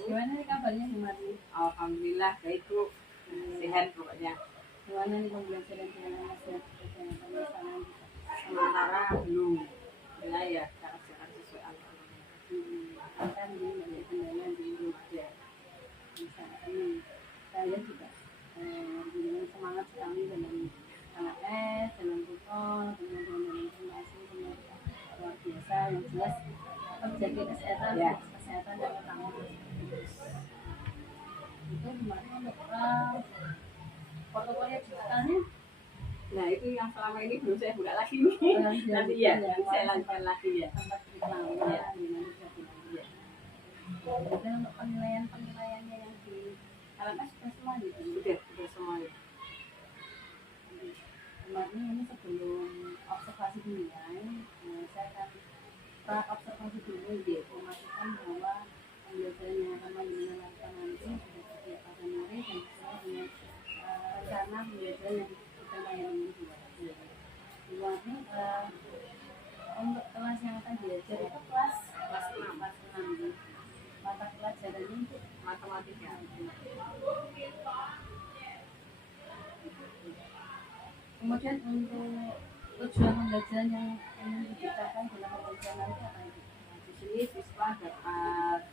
Gimana nih kabarnya kemarin? Alhamdulillah baik Bu. Sehat pokoknya. Gimana nih pembelajaran dengan sehat kesehatannya sana? Sementara belum. Ya cara-cara sesuai Al-Quran. Kan ini banyak kendala di Belum ada. saat ini. Saya juga dengan semangat sekali dalam LS, dalam tutor, dengan informasi semua luar biasa yang jelas terjaga kesehatan Ya. Kesehatan yang utama. Itu kemarin untuk portofolio digitalnya. Nah itu yang selama ini belum saya buka lagi nih. Nanti ya, saya lanjutkan lagi ya. Tempat reklame ya, nanti saya bilang ya. Kemudian untuk penilaiannya yang di LMS sudah semua gitu. Sudah semuanya. Kemarin ini sebelum observasi dinilai, saya akan observasi dulu memastikan bahwa pembelajaran yang akan dilakukan nanti sudah setiap Januari dan sesuai dengan rencana pembelajaran yang kita layani dua. Ini untuk kelas yang akan diajar itu kelas 6. Mata pelajarannya itu Matematika. Kemudian untuk tujuan pembelajaran yang ingin dicapai dalam pembelajaran nanti apa itu? Di sini siswa dapat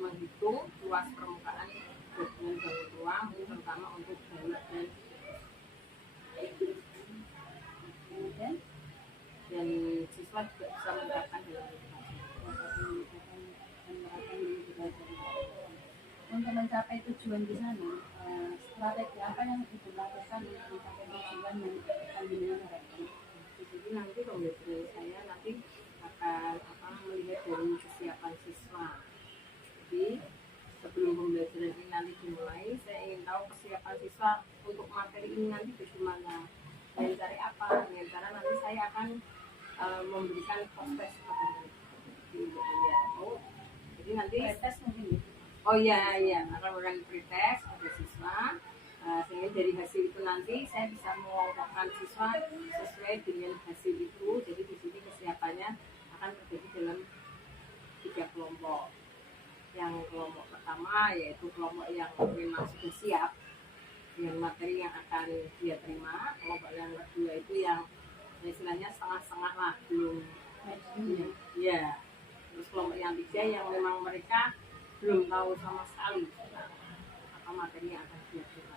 menghitung luas permukaan dengan bangun ruang, terutama untuk galak dan siswa juga bisa menerapkan dalam untuk mencapai tujuan di sana, strategi apa yang Ibu lakukan untuk mencapai tujuan yang akan diharapkan? Jadi nanti pembelajaran saya nanti akan melihat dari kesiapan siswa. Jadi sebelum pembelajaran ini nanti dimulai, saya ingin tahu kesiapan siswa untuk materi ini nanti bagaimana. Dengan cara apa? Dengan cara nanti saya akan memberikan proses kepada mereka. Untuk melihat. Jadi nanti tes mungkin. Oh iya, akan melakukan pretest pada siswa, sehingga dari hasil itu nanti saya bisa mengelompokkan siswa sesuai dengan hasil itu. Jadi di sini kesiapannya akan terjadi dalam 3 kelompok. Yang kelompok pertama yaitu kelompok yang memang sudah siap dengan materi yang akan dia terima. Kelompok yang kedua itu yang istilahnya setengah-setengah lah, belum. Ya. Terus kelompok yang ketiga yang memang mereka belum tahu sama sekali apa materi yang akan dia terima.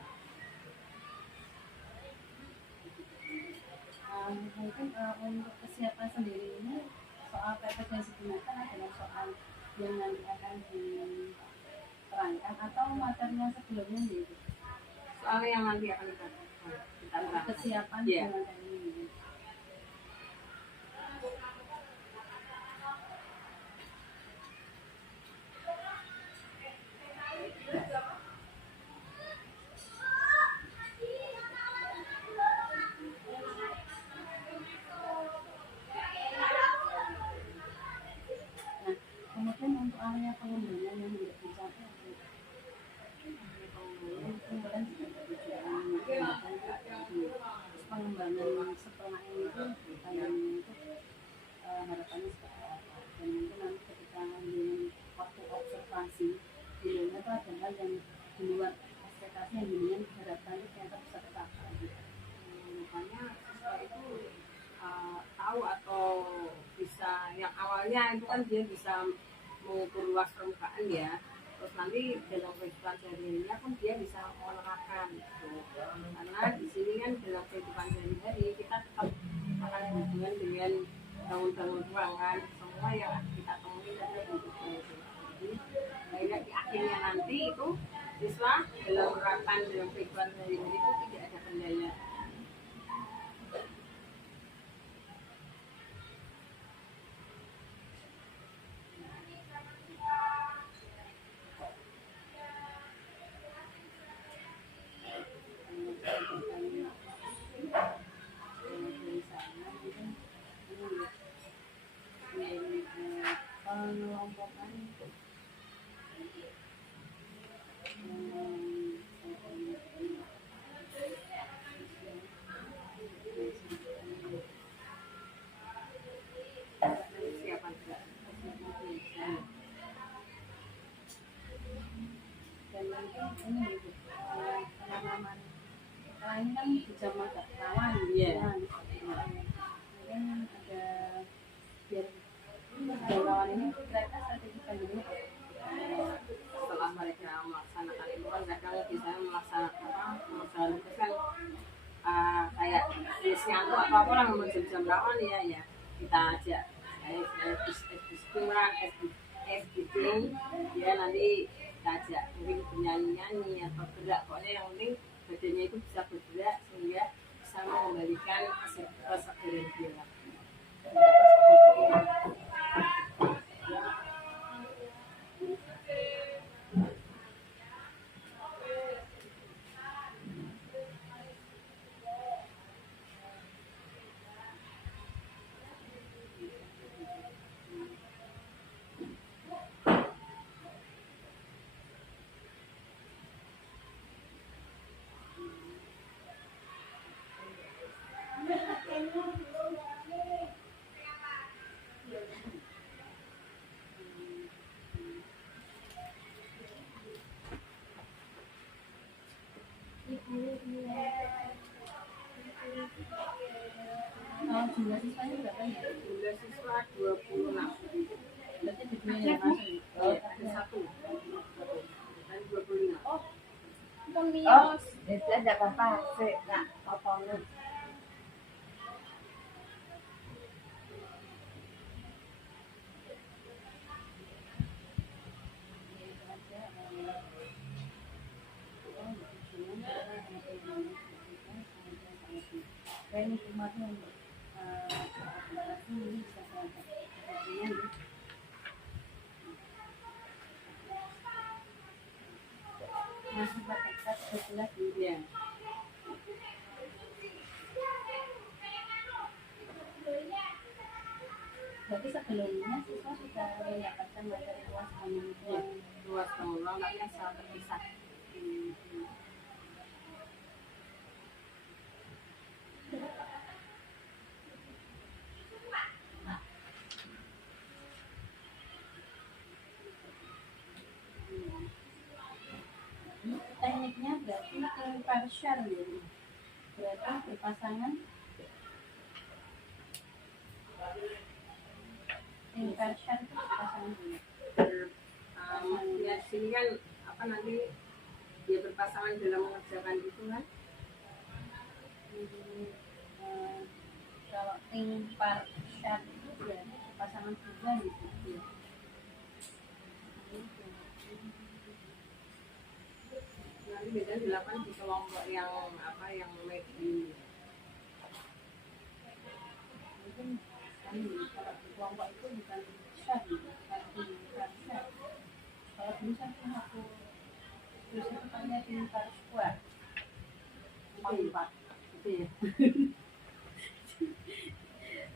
Mungkin untuk kesiapan sendiri ini soal PPDS digunakan adalah soal yang nanti akan diterangkan atau materinya sebelumnya gitu. Soal yang nanti akan kita terangkan. Kesiapan materi ini. Kemudian untuk area pengembangan yang tidak dicapai pengembangan setelah ini itu harapannya seperti apa, dan mungkin nanti ketika waktu observasi dinilai itu ada hal yang di luar ekspektasi yang dinilai diharapkan itu ternyata bisa tercapai gitu. Makanya siswa itu tahu atau bisa yang awalnya itu kan dia bisa mengukur luas permukaan ya, terus nanti dalam kehidupan sehari-harinya pun dia bisa menerapkan gitu. Karena di sini kan dalam kehidupan sehari-hari kita tetap akan berhubungan dengan bangun-bangun ruang kan, semua yang kita temui ada bentuknya itu. Jadi akhirnya nanti itu siswa dalam menerapkan dalam kehidupan sehari-hari itu tidak ada kendala. Pengelompokan ini gitu, penanaman karena ini kan di jam agak rawan gitu Iya. ya, mungkin ada biar jam rawan ini mereka strategi panjangnya Setelah mereka melaksanakan itu kan mereka bisa melaksanakan melaksanakan tugas kan kayak biasanya atau apa lah mau jam-jam rawan ya kita ajak FGD ya nanti kita ajak mungkin bernyanyi-nyanyi atau gerak pokoknya yang penting badannya itu bisa bergerak sehingga bisa mengembalikan kesegaran dia. Kalau jumlah siswanya berapa ya? Jumlah siswa 26. Berarti di dunia yang masuk Ada satu. Dan 25. oh Itu ada apa-apa, sih, nak apa-apa. ini tempatnya untuk aplikasi ini bisa saya pakai masih pakai cat 12 gitu. Iya. Berarti sebelumnya siswa sudah mendapatkan materi luas kemampuan Luas peluang tapi yang sangat terpisah. tekniknya berarti impartial gitu. Berarti berpasangan impartial itu berpasangan dulu. Ya di sini kan apa nanti dia berpasangan dalam mengerjakan itu kan. Jadi, kalau impartial itu berarti berpasangan dua gitu. Nanti biasanya dilakukan di kelompok yang apa yang medium. Mungkin kalau di kelompok itu bukan share gitu, bukan impartial. Kalau dulu saya pernah aku terus itu tanya impartial. Empat. Gitu ya.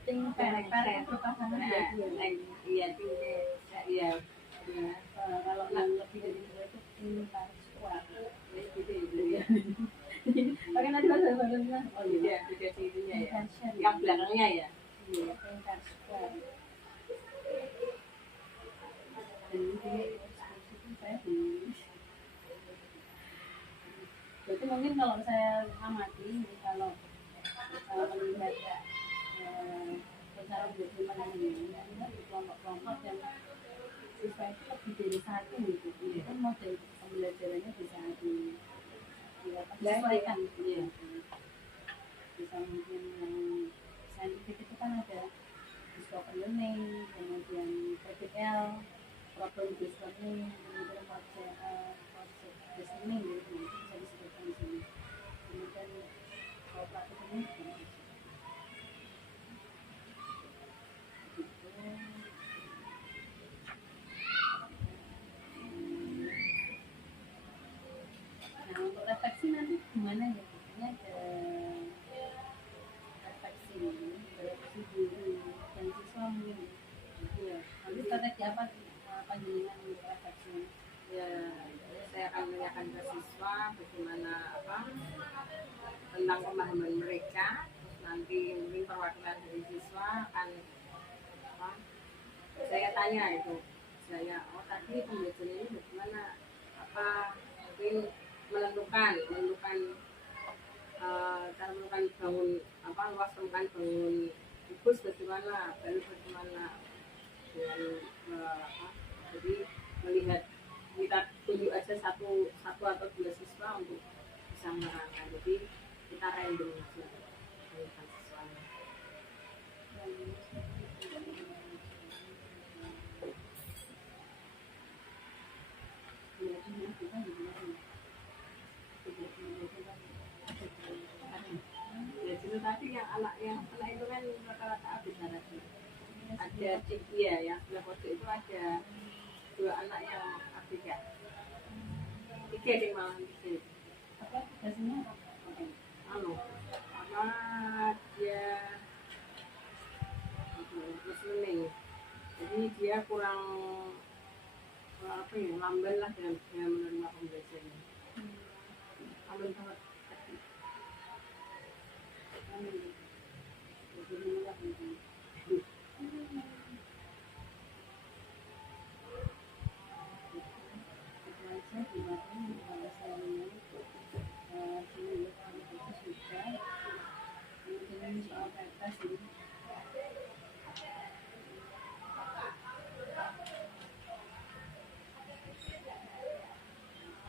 Tim PRPR itu berpasangan dua. Iya timnya iya. Kalau yang lebih dari dua itu impartial. Gitu ya. Pakai nanti baru bilang oh iya. Beda dirinya ya. Impartial. Yang belakangnya ya. Iya, impartial. Dan ini itu saya di berarti mungkin kalau saya amati kalau melihat cara bagaimana ini di kelompok-kelompok yang siswa itu lebih dari satu gitu itu model pembelajarannya bisa disesuaikan gitu ya. Bisa mungkin yang saintifik itu kan ada discover learning, kemudian PBL, problem based learning, kemudian project based learning gitu, itu bisa disebutkan di sini. Kemudian kalau praktikumnya gitu. Nah untuk refleksi nanti gimana ya? Biasanya ada refleksi guru dan siswa mungkin. Iya. Nanti strategi apa panjenengan untuk refleksi? Ya, saya akan menanyakan ke siswa bagaimana apa tentang pemahaman mereka. Terus nanti mungkin perwakilan dari siswa akan apa? Saya tanya itu, saya oh tadi pembelajaran ini bagaimana? Apa mungkin menentukan cara menentukan bangun luas permukaan bangun kubus bagaimana, baru bagaimana dengan jadi melihat kita tunjuk aja satu atau dua siswa untuk bisa menerangkan, jadi kita random aja menentukan siswanya. Ya itu tadi yang anak itu kan rata-rata habis darahnya. Ada ya yang sebelah pojok itu ada 2 anak yang habis ya. 3 deh malah gitu. Apa tugasnya? Karena dia listening, jadi dia kurang lamban lah dalam menerima pembelajaran. Lamban banget.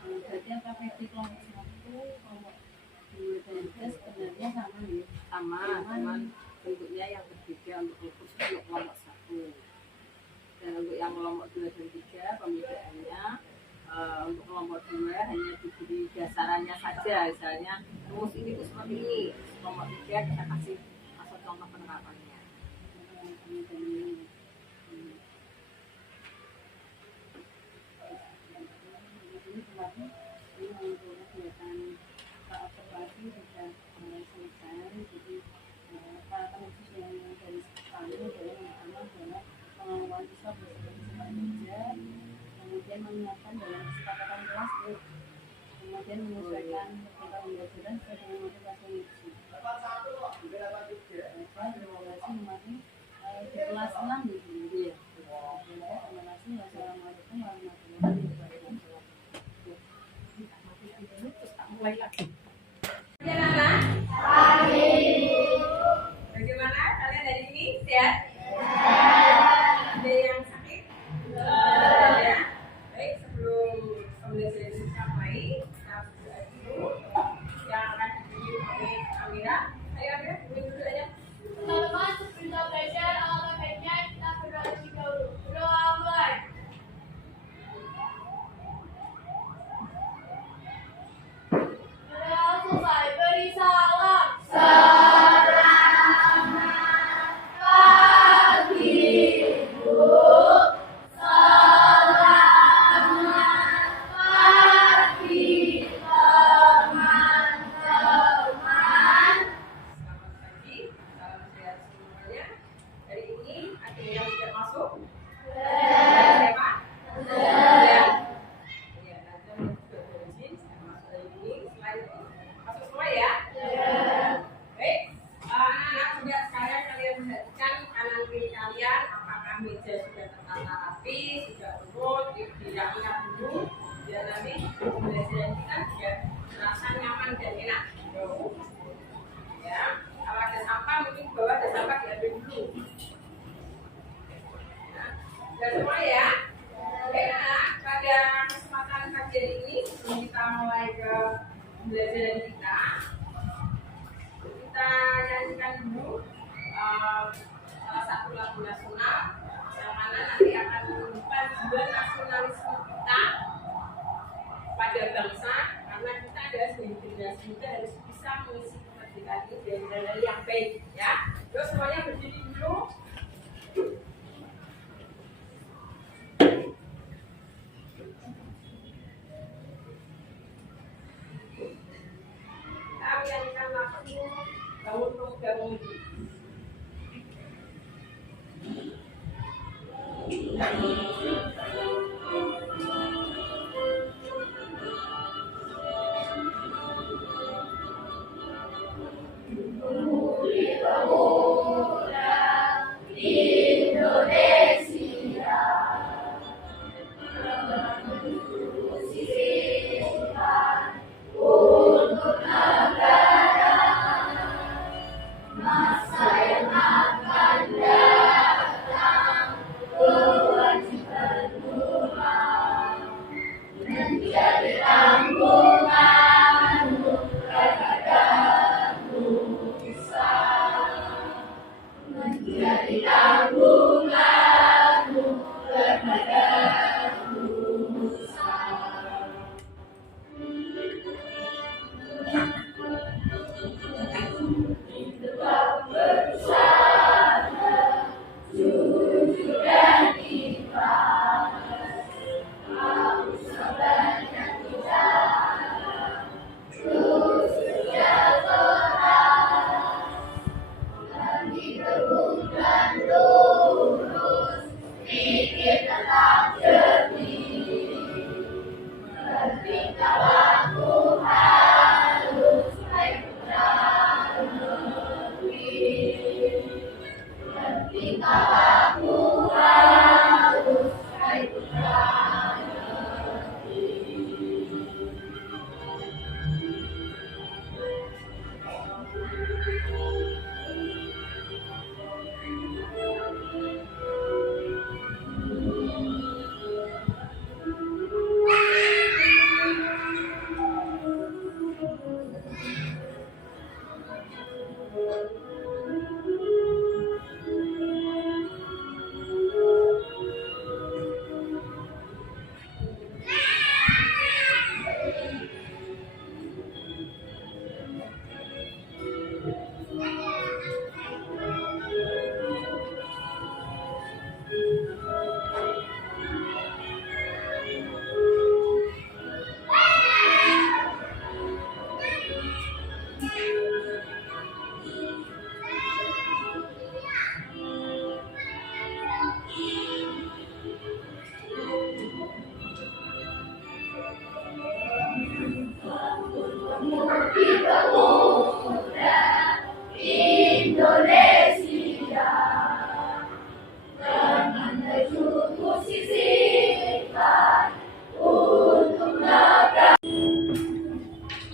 Berarti yang KPT kelompok 1, kelompok 2 dan 3 sebenarnya sama ya? Cuman bentuknya yang berbeda untuk kelompok 1. Dan untuk yang kelompok 2 dan 3 pembedaannya untuk kelompok 2 hanya diberi dasarannya saja, misalnya rumus ini tuh seperti ini. Kelompok 3 kita kasih contoh penerapannya. Observasi sudah selesai, jadi peralatan khusus yang dari kami adalah yang pertama adalah pengelolaan siswa bersifat kerja, kemudian menyiapkan dalam kesepakatan kelas, kemudian menyesuaikan program pembelajaran sesuai dengan motivasi yang diisi. Terima kasih memang di kelas 6 di sini. Terima kasih. Wassalamualaikum warahmatullahi wabarakatuh. Mulai lagi. Bagaimana kalian dari sini sehat? Ada yang sakit? Ya. Baik, sebelum pembelajaran dimulai, kita berdoa dulu. Yang akan dipimpin oleh Amira. Ayo Amira, pimpin dulu aja. Teman-teman, sebelum kita belajar, alangkah baiknya kita berdoa terlebih dahulu. Berdoa mulai. Berdoa selesai, beri salam. Pembelajaran kita nyanyikan dulu salah satu lagu nasional yang mana nanti akan menunjukkan jiwa nasionalisme kita pada bangsa, karena kita adalah sebagai generasi muda harus bisa mengisi kemerdekaan ini dengan yang baik, ya. Yuk semuanya berdiri dulu. Menyanyikan lagu Bangun Pemuda Pemudi. Pemuda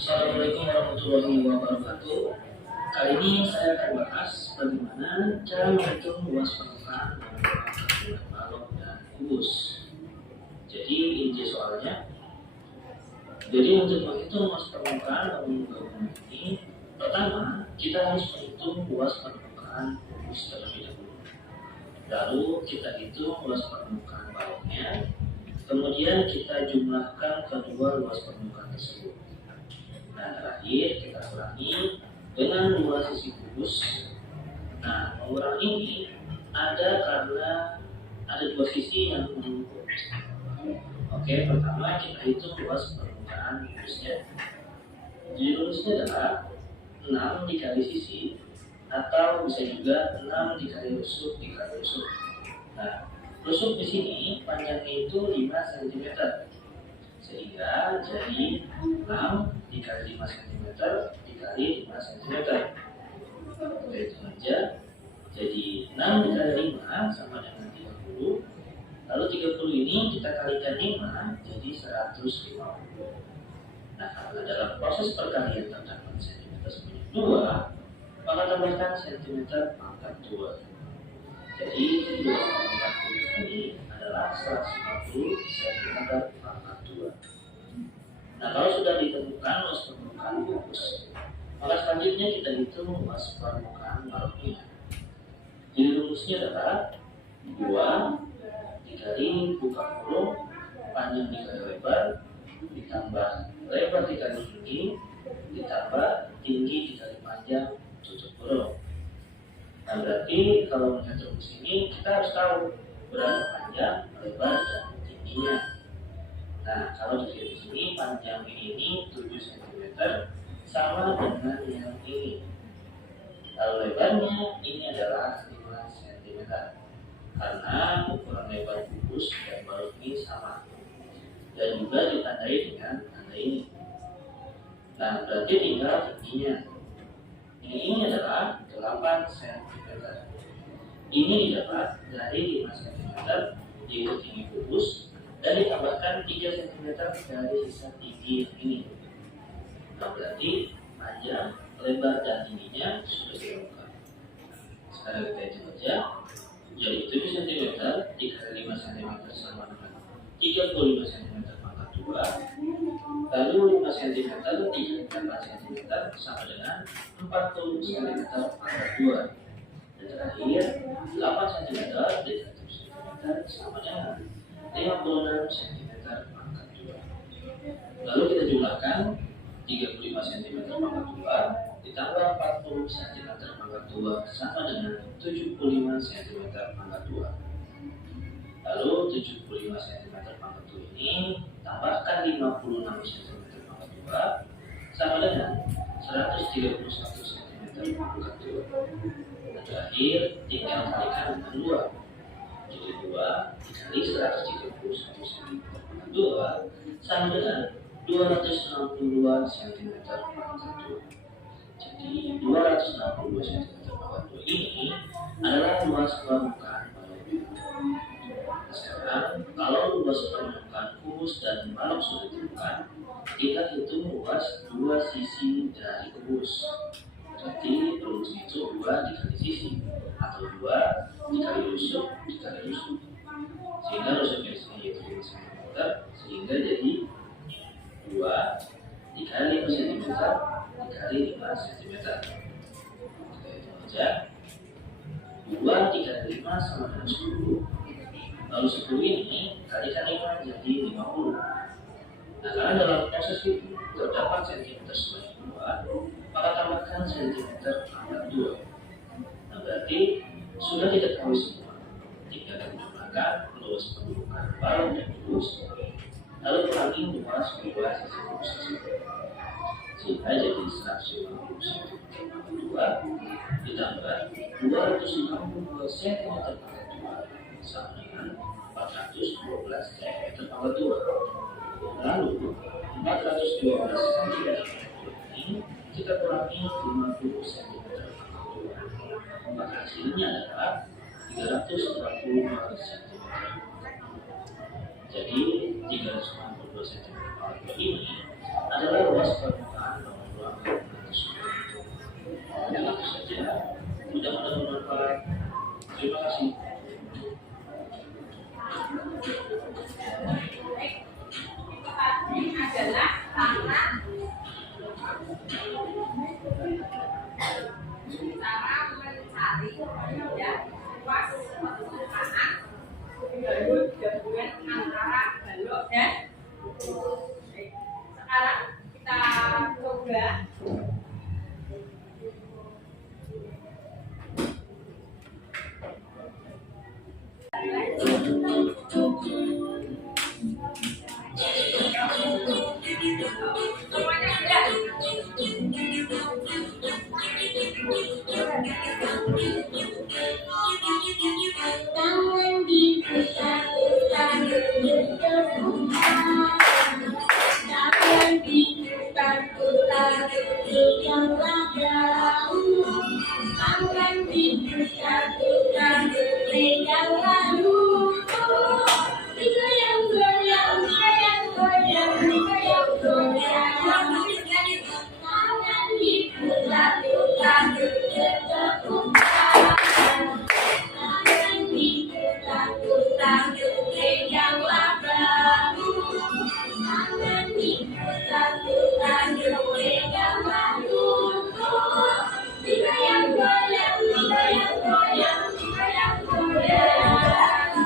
Assalamualaikum warahmatullahi wabarakatuh. Kali ini saya akan bahas bagaimana cara menghitung luas permukaan menggunakan balok dan kubus. Jadi inti soalnya. Jadi untuk menghitung luas permukaan bangunan ini, pertama kita harus menghitung luas permukaan kubus terlebih dahulu. Lalu kita hitung luas permukaan baloknya. Kemudian kita jumlahkan kedua luas permukaan tersebut. Nah, terakhir kita kurangi dengan dua sisi kubus. Nah, mengurangi ini ada karena ada dua sisi yang menumpuk. Oke, pertama kita hitung luas permukaan kubusnya. Jadi rumusnya adalah 6 dikali sisi, atau bisa juga 6 dikali rusuk dikali rusuk. Nah, rusuk di sini panjangnya itu 5 cm. Sehingga jadi 6 dikali 5 cm dikali 5 cm. Kita hitung aja. Jadi 6 dikali 5 sama dengan 30. Lalu 30 ini kita kalikan 5 jadi 150. Nah, karena dalam proses perkalian terdapat cm sebanyak 2, maka tambahkan cm pangkat 2. Jadi luas permukaan kubus ini adalah 150 cm pangkat 2. Nah, kalau sudah ditemukan luas permukaan kubus, maka selanjutnya kita hitung luas permukaan baloknya. Jadi rumusnya adalah 2 dikali buka kurung panjang dikali lebar ditambah lebar dikali tinggi ditambah tinggi dikali panjang tutup kurung. Nah, berarti kalau melihat rumus ini kita harus tahu berapa panjang, lebar, dan tingginya. Nah, kalau dilihat di sini panjang ini 7 cm sama dengan yang ini. Lalu lebarnya ini adalah 5 cm karena ukuran lebar kubus dan balok ini sama dan juga ditandai dengan tanda ini. Nah, berarti tinggal tingginya. Ini adalah 8 cm. Ini didapat dari 5 cm yaitu tinggi kubus dan ditambahkan 3 cm dari sisa tinggi yang ini. Nah, berarti panjang, lebar, dan tingginya sudah ditemukan. Sekarang kita hitung aja. Jadi 7 cm dikali 5 cm sama dengan 35 cm pangkat 2. Lalu 5 cm dikali 4 cm sama dengan 40 cm pangkat 2. Dan terakhir 8 cm dikali 7 cm sama dengan 56 cm pangkat 2. Lalu kita jumlahkan 35 cm pangkat 2 ditambah 40 cm pangkat 2 sama dengan 75 cm pangkat 2. Lalu 75 cm pangkat 2 ini tambahkan 56 cm pangkat 2 sama dengan 131 cm pangkat 2. Dan terakhir tinggal kalikan dengan 2. Jadi 2 dikali 131 cm pangkat 2 sama dengan 262 cm pangkat 2. Jadi 262 cm pangkat 2 ini adalah luas permukaan balok biru. Sekarang kalau luas permukaan kubus dan balok sudah ditemukan, kita hitung luas dua sisi dari kubus. Berarti rumus itu 2 dikali sisi atau 2 dikali rusuk dikali rusuk. Sehingga rusuknya yaitu 5 cm, sehingga jadi 2 dikali 5 cm dikali 5 cm. Kita hitung aja. 2 dikali 5 sama dengan 10. Lalu 10 ini kalikan 5 jadi 50. Nah, karena dalam proses itu terdapat cm sebanyak 2, maka tambahkan cm pangkat 2. Nah, berarti sudah kita ketahui semua. Tinggal kita jumlahkan luas permukaan balok dan kubus, lalu kurangi luas kedua sisi kubus tersebut. Sehingga jadi 150 cm pangkat 2 ditambah 262 cm pangkat 2 sama dengan 412 cm pangkat 2. Lalu 412 cm ini kita kurangi 50 cm pangkat 2, maka hasilnya adalah 342 cm. Jadi 342 cm pangkat 2 ini adalah luas permukaan bangun ruangan tersebut. Dan itu saja. Mudah-mudahan bermanfaat. Terima kasih. Ini adalah tangan cara mencari ya luas permukaan gabungan antara balok dan kubus. Sekarang kita coba semuanya sudah. Tangan diputar-putar berdebar, tangan diputar-putar reganglah daun, tangan diputar-putar reganglah rumput, digoyang-goyang, digoyang-goyang, digoyang-goyang, tangan diputar-putar bertepuk tangan. Putar-putar reganglah bahu, tangan diputar-putar reganglah lutut, digoyang-goyang, digoyang-goyang, digoyang-goyang.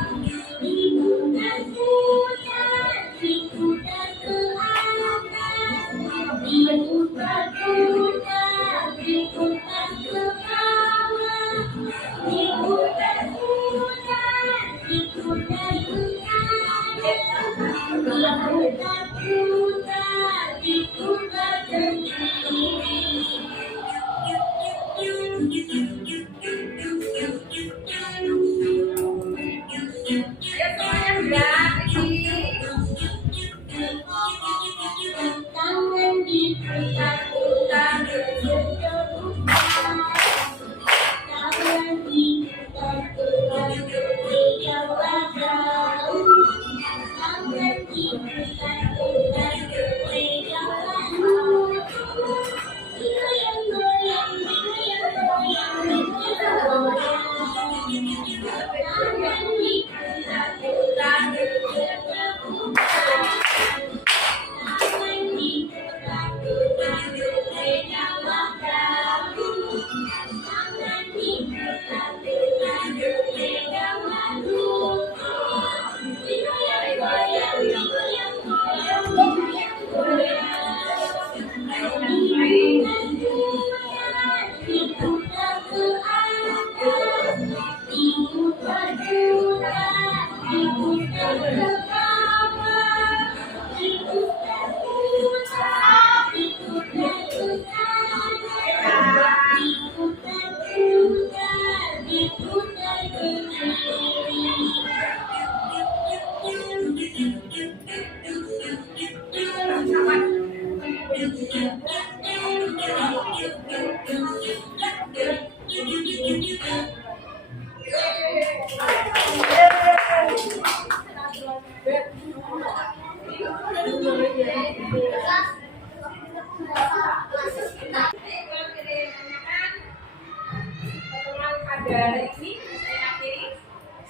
pada hari ini saya akhiri,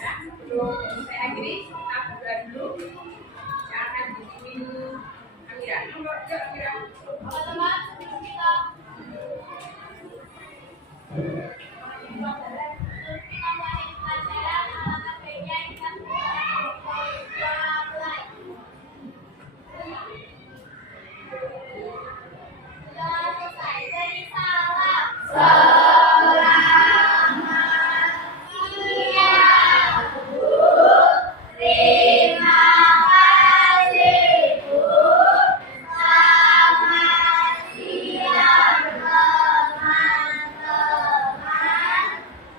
ya. Sebelum saya akhiri, kita berdoa dulu. Yang akan dipimpin Amira. Yuk, Amira. Teman-teman, sebelum kita mulai pelajaran, alangkah baiknya kita mulai. Sudah selesai. Beri salam. Terima kasih, Bu. Selamat siang, teman-teman.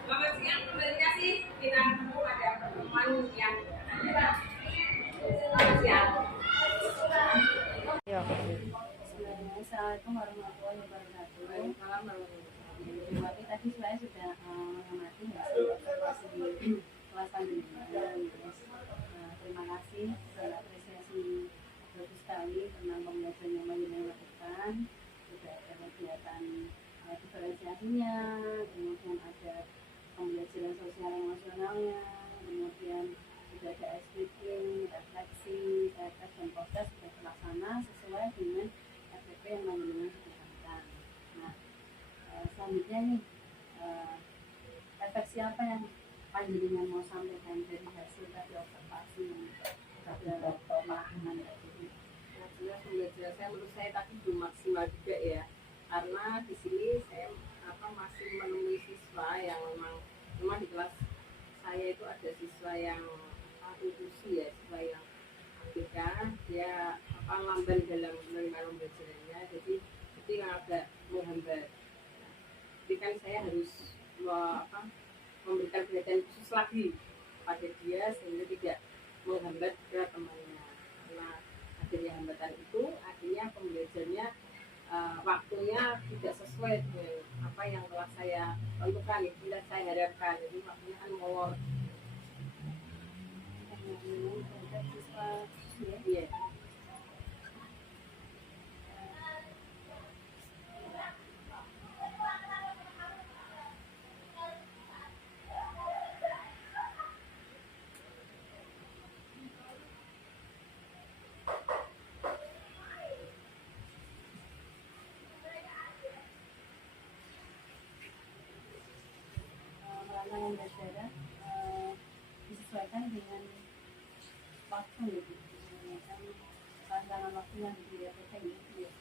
Selamat siang, kembali kasih. Kita ketemu pada pertemuan yang selamat siang. Assalamualaikum warahmatullahi wabarakatuh. Waalaikumsalam warahmatullahi Tapi tadi saya sudah mengamati hasil observasi di kelas panjenengan. Terima kasih dan apresiasi bagus sekali tentang pembelajaran yang panjenengan lakukan. Sudah ada kegiatan diferensiasinya, kemudian ada pembelajaran sosial emosionalnya, kemudian sudah ada speaking, refleksi, tes dan proses sudah terlaksana sesuai dengan SPP yang panjenengan sediakan. Nah, selanjutnya nih, refleksi apa yang panjenengan mau sampaikan dari hasil tadi observasi yang pada pemahaman tadi? Nah, jelas pembelajaran saya menurut saya tadi belum maksimal juga ya, karena di sini saya masih menemui siswa yang memang di kelas saya itu ada siswa yang inklusi ya, siswa yang ABK, dia lamban dalam menerima pembelajarannya, jadi itu yang agak menghambat. Jadi kan saya harus memberikan perhatian khusus lagi pada dia sehingga tidak menghambat ke temannya. Karena adanya hambatan itu akhirnya pembelajarannya waktunya tidak sesuai dengan apa yang telah saya tentukan, tidak saya harapkan. Jadi waktunya kan molor. Iya. Melalui pembelajaran disesuaikan dengan waktu gitu, kan rancangan waktu yang diberikan gitu ya.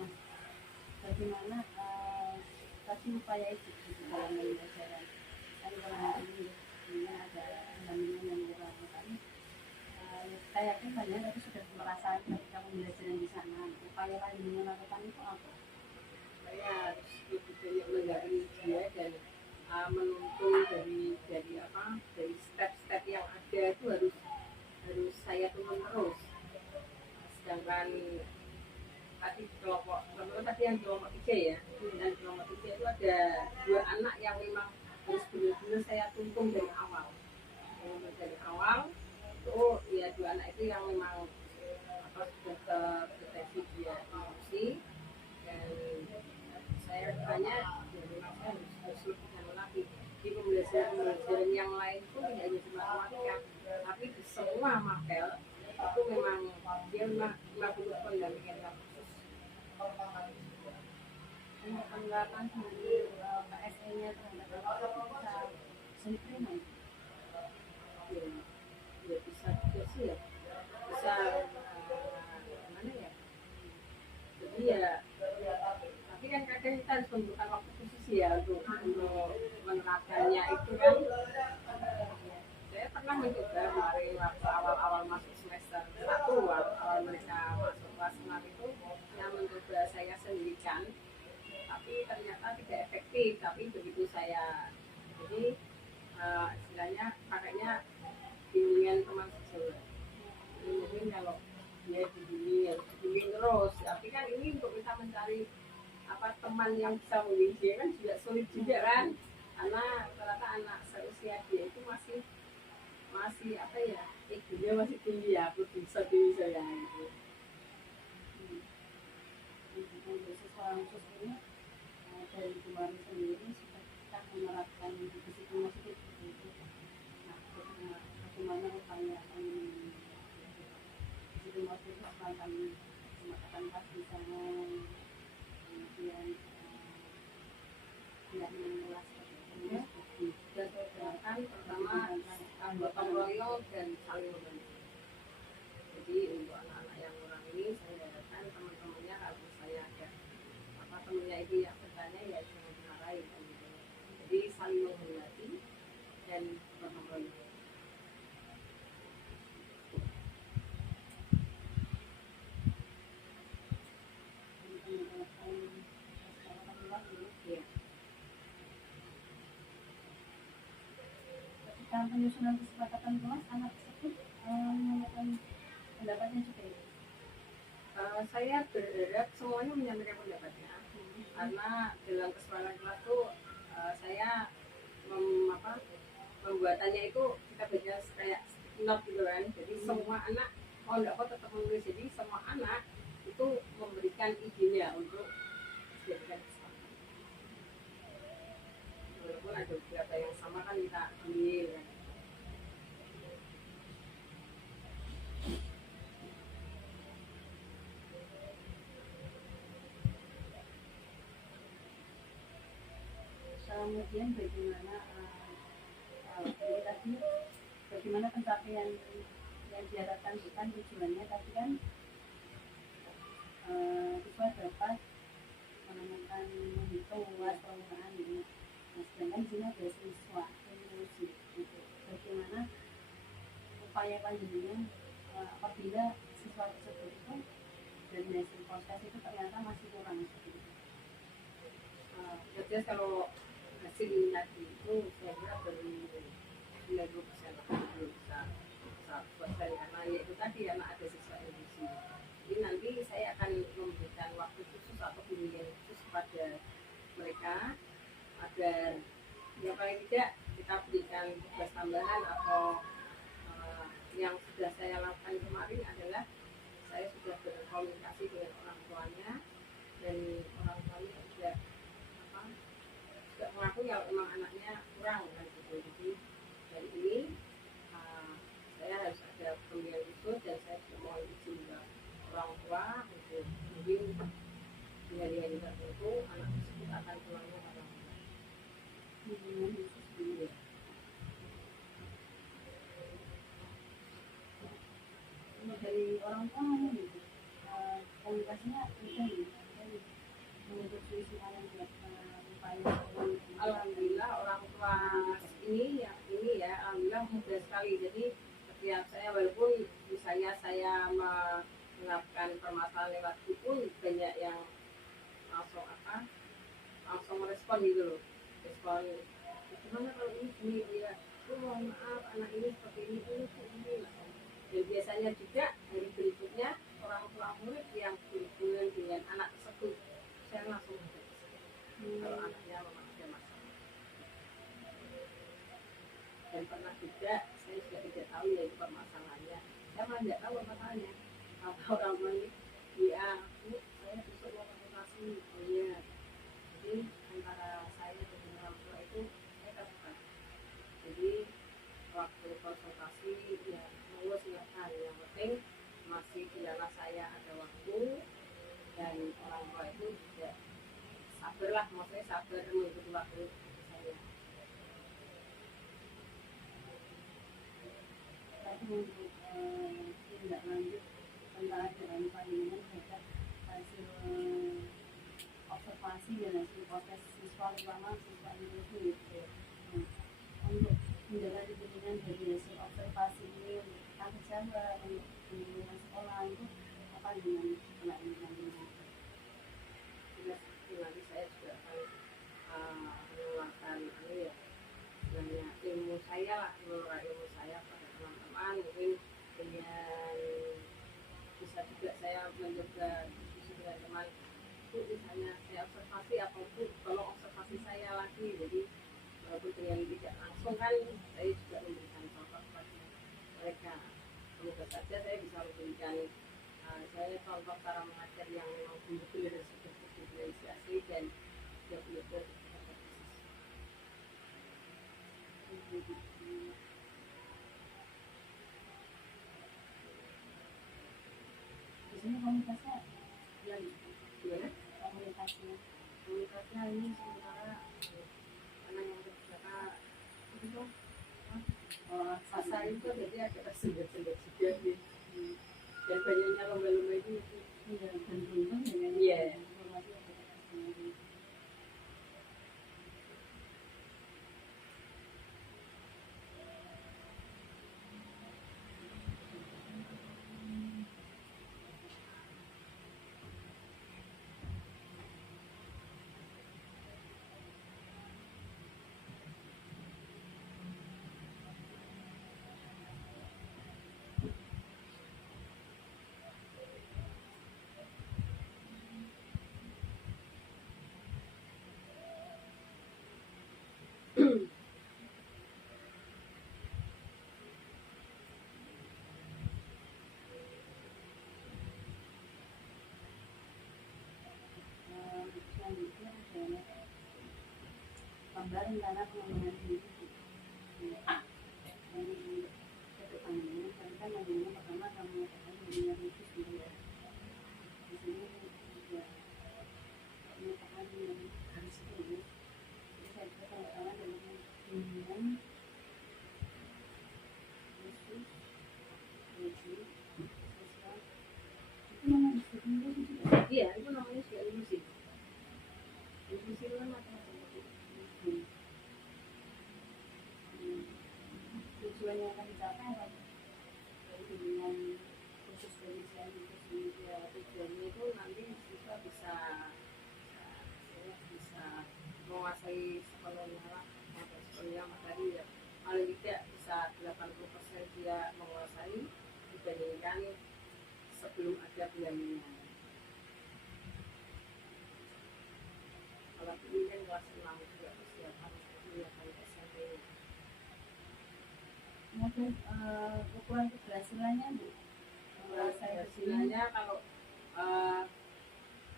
Nah, bagaimana tadi upaya itu gitu, dalam pembelajaran? Kan kalau ini ada pendampingan yang dilakukan, saya yakin banyak tapi sudah merasakan ketika pembelajaran di sana. Upaya yang dilakukan itu apa? Saya harus lebih banyak menggali dia dan menuntun dari step-step yang ada itu harus saya tuntun terus. Sedangkan tadi yang kelompok 3 ya, dan kelompok 3 itu ada 2 anak yang memang harus benar-benar saya tuntun dari awal. Dari awal itu ya 2 anak itu yang memang sudah terdeteksi dia emosi, dan saya tanya ya memang saya harus lebih dalam lagi di pembelajaran yang lain pun tidak hanya cuma matematika, tapi di semua mapel itu memang dia memang melakukan pendampingan khusus. Untuk penerapan sendiri PSE-nya terhadap anak bisa diterima itu? Ya bisa juga sih ya, bisa mana ya, jadi ya tapi kan kadang kita harus membutuhkan waktu khusus ya untuk menerapkannya itu kan. Saya pernah mencoba kemarin waktu awal-awal masuk semester 1, awal mereka masuk kelas 6 itu yang mencoba saya sendirikan, tapi ternyata tidak efektif. Tapi begitu saya jadi istilahnya pakainya bimbingan teman sejawat. Mungkin kalau dia dibimbing terus, tapi kan ini untuk kita mencari teman yang bisa membimbing kan juga sulit juga kan, karena ternyata anak seusia masih apa ya, egonya masih tinggi ya, aku bisa ya gitu. Untuk siswa khusus ini dari kemarin sendiri sudah kita menerapkan disiplin positif gitu. Nah, bagaimana upaya disiplin positif semacam mengatakan pasti sama kemudian tidak mengulas Ya. Dan saya gerakan pertama gotong royong dan saling membantu. Jadi untuk anak-anak yang kurang ini saya harapkan teman-temannya kalau saya ada apa temennya itu yang bertanya ya jangan dimarahin kan gitu. Jadi saling menghormati dan gotong royong. Ya. Ketika penyusunan kesepakatan kelas, anak tersebut menyampaikan pendapatnya juga ya? Saya berharap semuanya menyampaikan pendapatnya karena dalam kesepakatan kelas itu saya pembuatannya itu kita baca kayak not gitu kan, jadi semua anak mau enggak kok tetap menulis, jadi semua anak itu memberikan idenya untuk dijadikan kesepakatan walaupun ada beberapa yang sama kan kita ambil kan. Kemudian bagaimana ini tadi bagaimana pencapaian yang diharapkan bukan tujuannya, tapi kan siswa dapat menemukan menghitung luas penggunaan ini. Nah, sedangkan di sini ada siswa yang menguji gitu. Bagaimana upaya panjenengan apabila siswa tersebut itu dari hasil proses itu ternyata masih kurang seperti itu. Jadi kalau hasil tadi itu saya kira baru 90% belum bisa selesai karena ya itu tadi anak ada siswa edisi. Jadi nanti saya akan memberikan waktu khusus atau bimbingan khusus kepada mereka agar ya paling tidak kita berikan tugas tambahan atau yang sudah saya lakukan kemarin adalah saya sudah berkomunikasi dengan orang tuanya dan orang tuanya juga mengaku ya memang anaknya kurang kan gitu. Jadi dari ini saya harus ada pembimbingan khusus dan saya juga mohon izin ke orang tua untuk mungkin dengan hari tertentu anak tersebut akan pulangnya ke orang tua. Pembimbingan khusus dulu ya. Dari orang tua mana gitu komunikasinya itu menuntut solusi yang upaya. Alhamdulillah orang tua ini ya alhamdulillah mudah sekali. Jadi setiap saya walaupun misalnya saya melakukan permasalahan lewat itu pun banyak yang langsung merespon gitu loh, respon gimana kalau ini ya mohon maaf anak ini seperti ini dan biasanya juga dari berikutnya orang tua murid yang berhubungan dengan anak tersebut saya langsung kalau anaknya memang ada masalah. Dan pernah juga saya juga tidak tahu ya itu permasalahannya, saya malah tidak tahu permasalahannya apa orang ini ya saya besok mau konsultasi oh iya, jadi antara saya dengan orang tua itu saya terbuka. Jadi waktu konsultasi ya monggo silakan, yang penting masih bila saya ada waktu dan orang tua itu tidak sabarlah, maksudnya sabar mengikuti waktu saya. Tapi untuk tindak lanjut tentang ajaran panjenengan terhadap hasil observasi dan hasil proses siswa terutama siswa Indonesia gitu. Untuk menjalani bimbingan dari hasil observasi ini untuk anak siapa untuk bimbingan sekolah itu apa dengan penelitian ini? Nanti saya juga akan mengeluarkan ya banyak ilmu saya lah, mengeluarkan ilmu saya pada teman-teman, mungkin dengan bisa juga saya menjaga diskusi dengan teman itu misalnya saya observasi ataupun kalau observasi saya lagi, jadi walaupun dengan tidak langsung kan saya juga memberikan contoh kepada misalnya contoh cara mengajar yang memang benar-benar sudah terdiferensiasi dan tidak benar-benar terhadap siswa. Biasanya komunitasnya yang Gimana? komunitasnya Komunitasnya ini sementara karena yang beberapa itu sasa itu jadi ada sendiri-sendiri juga gitu. Dan banyaknya lomba-lomba itu iya dan beruntung dengan Iya. informasi yang kita kasih. Selanjutnya adalah gambar rencana pengembangan diri dari kedepannya. Tadi kan modelnya pertama kamu katakan modelnya khusus gitu ya. Di sini juga menyatakan yang harus itu. Jadi saya kira yang pertama adalah bimbingan khusus bagi siswa. Itu nama diskusinya juga. iya itu namanya juga ilusi. Ilusi itu kan macam-macam. Tujuan yang akan dicapai apa? Dari bimbingan khusus dari saya itu sendiri. Ya, tujuannya itu nanti siswa bisa menguasai sepenuhnya lah, sepenuhnya materi ya. Paling tidak bisa 80% dia menguasai dibandingkan sebelum ada bulannya. Kalau ini kan kelas 6 juga persiapan SMP. Kemudian ukuran keberhasilannya Bu. Saya Hasilnya kalau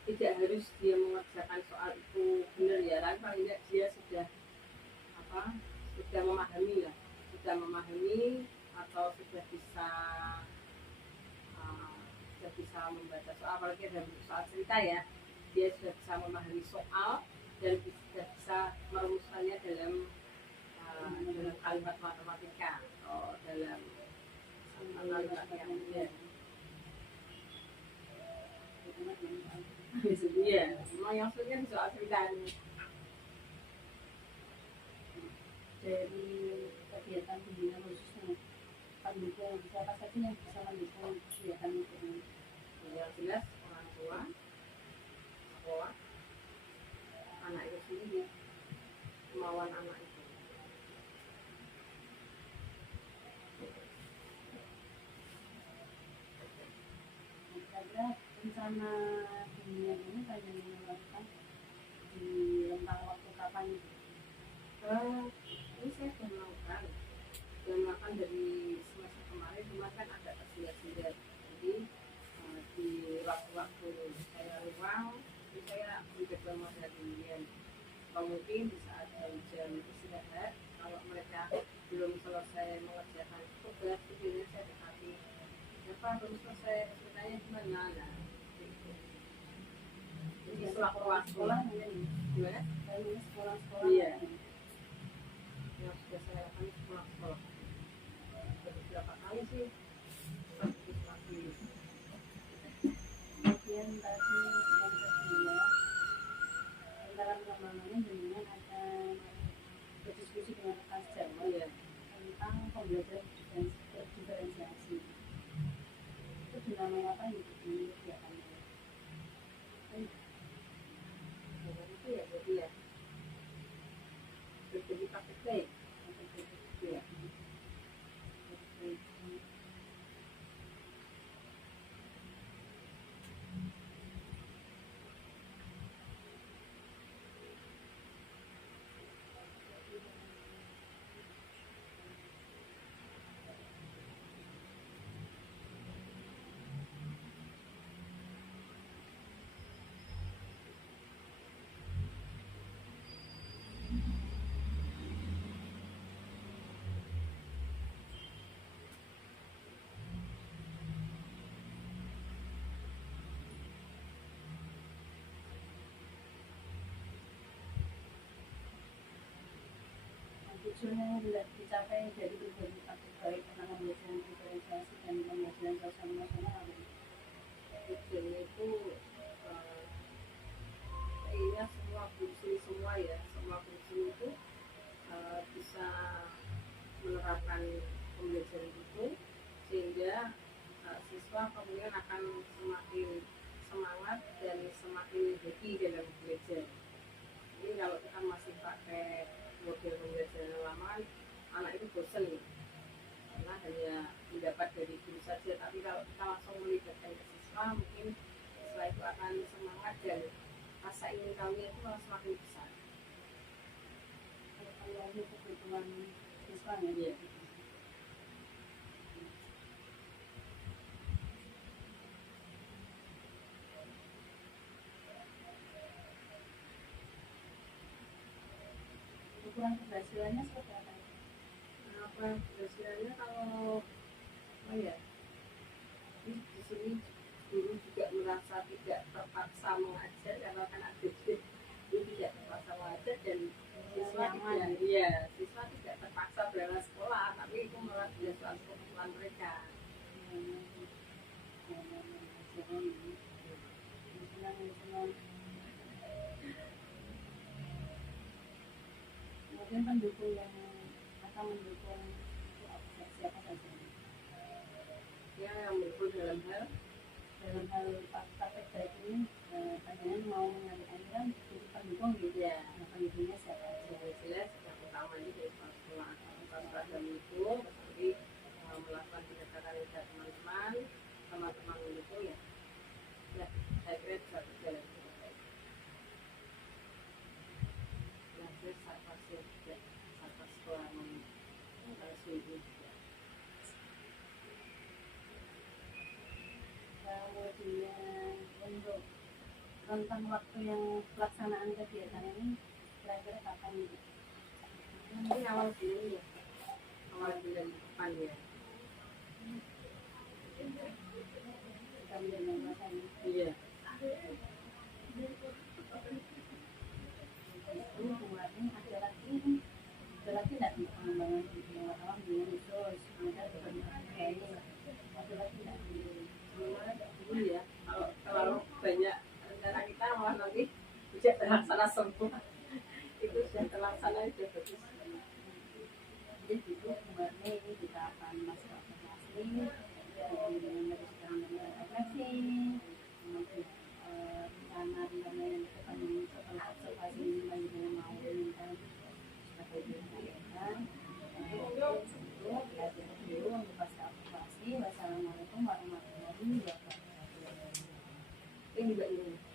tidak harus dia mengerjakan soal itu benar ya, tapi paling tidak dia sudah memahami lah, sudah memahami atau sudah bisa membaca soal, apalagi dalam soal cerita ya, dia sudah bisa memahami soal dan sudah bisa merumuskannya dalam kalimat matematika atau dalam kalimat yang iya, memang yang sulit kan soal ceritanya. dari kegiatan bimbingan khususnya pendukung siapa saja yang bisa mendukung kegiatan itu. Yang jelas orang tua, sekolah, anak itu sendiri, kemauan anak itu. Kira-kira rencana bimbingan ini kalian melakukan di rentang waktu kapan? Ini saya sudah melakukan dari semester kemarin, cuma kan agak tersendat-sendat. Jadi di waktu-waktu saya luang, itu saya mencoba modern. Mungkin di saat jam istirahat, kalau mereka belum selesai mengerjakan tugas, itu saya dekati. Kenapa belum selesai? Ceritanya gimana? Nah, gitu. Jadi sekolah gimana? Kayaknya sekolah-sekolah. Iya. Yang sudah saya lakukan sekolah-sekolah. Beberapa kali sih. Kemudian tadi yang kedua, antara pengembangannya dengan akan berdiskusi dengan rekan sejawat Iya. tentang pembelajaran diferensiasi. Itu dinamai apa yang disediakan? Itu ya jadi ya. Jadi praktek. Iya. sebetulnya yang tidak dicapai dari berbagai faktor baik karena pembelajaran diferensiasi dan pembelajaran sosial emosional apa? Tujuannya itu eh, kayaknya semua kursi semua ya, semua kursi itu bisa menerapkan pembelajaran itu sehingga siswa kemudian akan semakin semangat dan semakin happy dalam belajar. Jadi kalau kita masih pakai model pembelajaran lama, anak itu bosan nih, karena hanya mendapat dari guru saja. Tapi kalau kita langsung melibatkan ke siswa, mungkin siswa itu akan semangat dan rasa ingin tahunya itu malah semakin besar. Kalau itu kebutuhan siswa ya. Iya. Ukuran keberhasilannya seperti apa? Apa keberhasilannya kalau ya di sini guru juga merasa tidak terpaksa mengajar karena kan ada guru tidak terpaksa mengajar dan siswa tidak, iya, siswa tidak terpaksa berangkat sekolah, tapi itu malah jadi suatu kebutuhan mereka. Mungkin pendukung yang akan mendukung siapa saja Ya, yang berbeda dalam hal praktek baik ini, kalian mau menyalurkan kan jadi pendukung gitu ya. Nah, pendukungnya siapa aja? jelas yang utama ini dari sekolah seragam itu seperti melakukan pendekatan kepada teman-teman itu ya saya kira bisa berjalan dengan baik. Nah, terus satpasnya juga satpas sekolah suhu juga. Kemudian untuk rentang waktu yang pelaksanaan kegiatan ini kira-kira kapan gitu? Nanti awal bulan ya, awal bulan depan ya. Kita menjalankan ini. Iya. Itu kemarin ada lagi nggak di pengembangan video wartawan dengan khusus mereka seperti ini ada lagi nggak Sebenarnya dulu ya, kalau terlalu banyak rencana kita malah nanti tidak terlaksana semua. Itu sudah terlaksana sudah bagus. jadi itu kemarin ini kita akan masuk aplikasi dengan refleksi kemudian rencana yang depan setelah observasi ini bagaimana mau menginginkan sebagai kegiatan itu belajar dulu untuk pasca observasi. Wassalamualaikum warahmatullahi wabarakatuh. Ini juga ini.